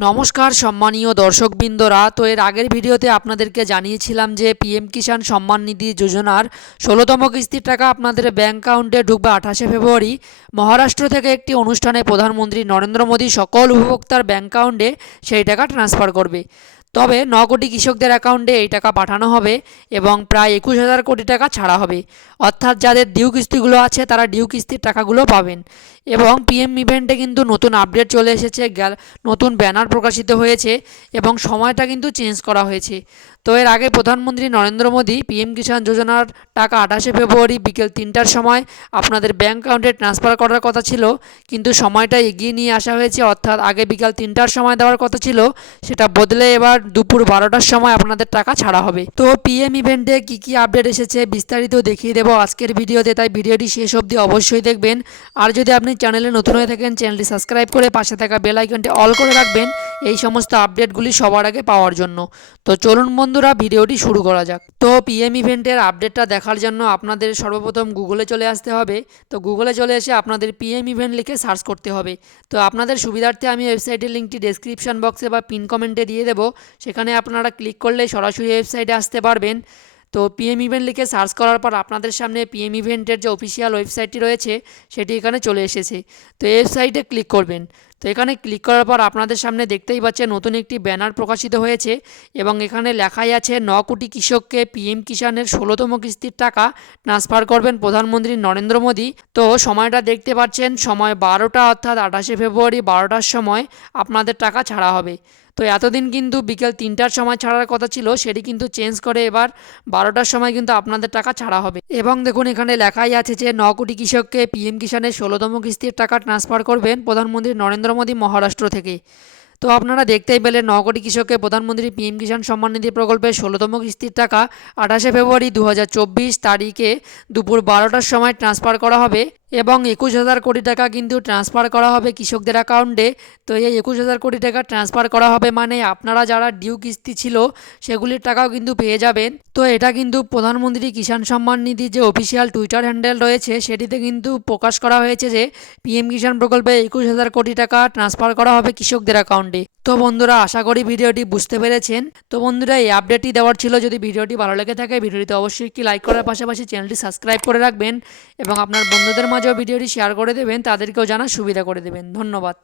নমস্কার সম্মানীয় দর্শকবৃন্দরা। তো এর আগের ভিডিওতে আপনাদেরকে জানিয়েছিলাম যে পিএম কিষাণ সম্মান নিধি যোজনার ১৬তম কিস্তির টাকা আপনাদের ব্যাঙ্ক অ্যাকাউন্টে ঢুকবে ২৮শে ফেব্রুয়ারি। মহারাষ্ট্র থেকে একটি অনুষ্ঠানে প্রধানমন্ত্রী নরেন্দ্র মোদী সকল উপভোক্তার ব্যাঙ্ক অ্যাকাউন্টে সেই টাকা ট্রান্সফার করবে। তবে ৯ কোটি কৃষকদের অ্যাকাউন্টে এই টাকা পাঠানো হবে এবং প্রায় ২১,০০০ কোটি টাকা ছাড়া হবে। অর্থাৎ যাদের ডিউ কিস্তিগুলো আছে তারা ডিউ কিস্তির টাকাগুলো পাবেন। এবং পিএম ইভেন্টে কিন্তু নতুন আপডেট চলে এসেছে, নতুন ব্যানার প্রকাশিত হয়েছে এবং সময়টা কিন্তু চেঞ্জ করা হয়েছে। তো এর আগে প্রধানমন্ত্রী নরেন্দ্র মোদী পিএম কিষাণ যোজনার টাকা ২৮শে ফেব্রুয়ারি বিকেল ৩টার সময় আপনাদের ব্যাঙ্ক অ্যাকাউন্টে ট্রান্সফার করার কথা ছিল, কিন্তু সময়টা এগিয়ে নিয়ে আসা হয়েছে। অর্থাৎ আগে বিকাল ৩টার সময় দেওয়ার কথা ছিল, সেটা বদলে এবার দুপুর ১২টার সময় আপনাদের টাকা ছাড়া হবে। তো পিএম ইভেন্টে কী কী আপডেট এসেছে বিস্তারিত দেখিয়ে দেবো আজকের ভিডিওতে, তাই ভিডিওটি শেষ অবধি অবশ্যই দেখবেন। আর যদি আপনি চ্যানেলে নতুন হয়ে থাকেন চ্যানেলটি সাবস্ক্রাইব করে পাশে থাকা বেল আইকনটি অল করে রাখবেন এই সমস্ত আপডেটগুলি সবার আগে পাওয়ার জন্য। তো চলুন বন্ধুরা ভিডিওটি শুরু করা যাক। তো পিএম ইভেন্টের আপডেটটা দেখার জন্য আপনাদের সর্বপ্রথম গুগলে চলে আসতে হবে। তো গুগলে চলে এসে আপনাদের পিএম ইভেন্ট লিখে সার্চ করতে হবে। তো আপনাদের সুবিধার্থে আমি ওয়েবসাইটের লিঙ্কটি ডেসক্রিপশন বক্সে বা পিন কমেন্টে দিয়ে দেবো, সেখানে আপনারা ক্লিক করলে সরাসরি ওয়েবসাইটে আসতে পারবেন। তো পিএম ইভেন্ট লিখে সার্চ করার পর আপনাদের সামনে পিএম ইভেন্টের যে অফিসিয়াল ওয়েবসাইটটি রয়েছে সেটি এখানে চলে এসেছে। তো এই ওয়েবসাইটে ক্লিক করবেন। তো এখানে ক্লিক করার পর আপনাদের সামনে দেখতেই পাচ্ছেন নতুন একটি ব্যানার প্রকাশিত হয়েছে এবং এখানে লেখাই আছে ৯ কোটি কৃষককে পিএম কিষাণের ১৬তম কিস্তির টাকা ট্রান্সফার করবেন প্রধানমন্ত্রী নরেন্দ্র মোদী। তো সময়টা দেখতে পাচ্ছেন, সময় ১২টা, অর্থাৎ ২৮শে ফেব্রুয়ারি ১২টার সময় আপনাদের টাকা ছাড়া হবে। তো এতদিন কিন্তু বিকেল ৩টার সময় ছাড়ার কথা ছিল, সেটি কিন্তু চেঞ্জ করে এবার ১২টার সময় কিন্তু আপনাদের টাকা ছাড়া হবে। এবং দেখুন এখানে লেখাই আছে যে ৯ কোটি কৃষককে পিএম কিষাণের ১৬তম কিস্তির টাকা ট্রান্সফার করবেন প্রধানমন্ত্রী নরেন্দ্র মোদী মহারাষ্ট্র থেকে। তো আপনারা দেখতেই পেলেন ৯ কোটি কৃষককে প্রধানমন্ত্রী পিএম কিষাণ সম্মান নিধি প্রকল্পের ১৬তম কিস্তির টাকা ২৮শে ফেব্রুয়ারি ২০২৪ তারিখে দুপুর ১২টার সময় ট্রান্সফার করা হবে এবং ২১,০০০ কোটি টাকা কিন্তু ট্রান্সফার করা হবে কৃষকদের অ্যাকাউন্টে। তো এই ২১,০০০ কোটি টাকা ট্রান্সফার করা হবে মানে আপনারা যারা ডিউ কিস্তি ছিল সেগুলির টাকাও কিন্তু পেয়ে যাবেন। তো এটা কিন্তু প্রধানমন্ত্রী কিষাণ সম্মান নিধি যে অফিসিয়াল টুইটার হ্যান্ডেল রয়েছে সেটিতে কিন্তু প্রকাশ করা হয়েছে যে পিএম কিষাণ প্রকল্পে ২১,০০০ কোটি টাকা ট্রান্সফার করা হবে কৃষকদের অ্যাকাউন্টে। তো বন্ধুরা আশা করি ভিডিওটি বুঝতে পেরেছেন। তো বন্ধুরা এই আপডেটটি দেওয়ার ছিল। যদি ভিডিওটি ভালো লেগে থাকে ভিডিওটিতে অবশ্যই একটি লাইক করার পাশাপাশি চ্যানেলটি সাবস্ক্রাইব করে রাখবেন এবং আপনার বন্ধুদের মাঝেও ভিডিওটি শেয়ার করে দেবেন, তাদেরকেও জানার সুবিধা করে দেবেন। ধন্যবাদ।